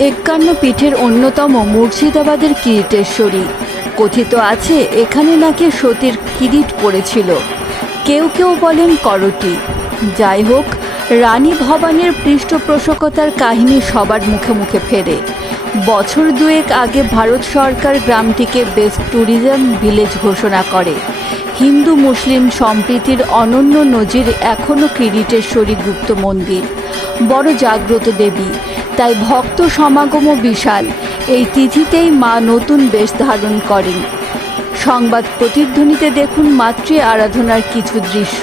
একান্ন পীঠের অন্যতম মুর্শিদাবাদের কিরিটেশ্বরী। কথিত আছে, এখানে নাকি সতীর কিরিট পড়েছিল। কেউ কেউ বলেন করটি। যাই হোক, রানী ভবানীর পৃষ্ঠপোষকতার কাহিনী সবার মুখে মুখে ফেরে। বছর দুয়েক আগে ভারত সরকার গ্রামটিকে বেস্ট ট্যুরিজম ভিলেজ ঘোষণা করে। হিন্দু মুসলিম সম্প্রীতির অনন্য নজির এখনও কিরিটেশ্বরী গুপ্ত মন্দির। বড় জাগ্রত দেবী। তাই ভক্ত সমাগমও বিশাল। এই তিথিতেই মা নতুন বেশ ধারণ করেন। সংবাদ প্রতিধ্বনিতে দেখুন মাতৃ আরাধনার কিছু দৃশ্য।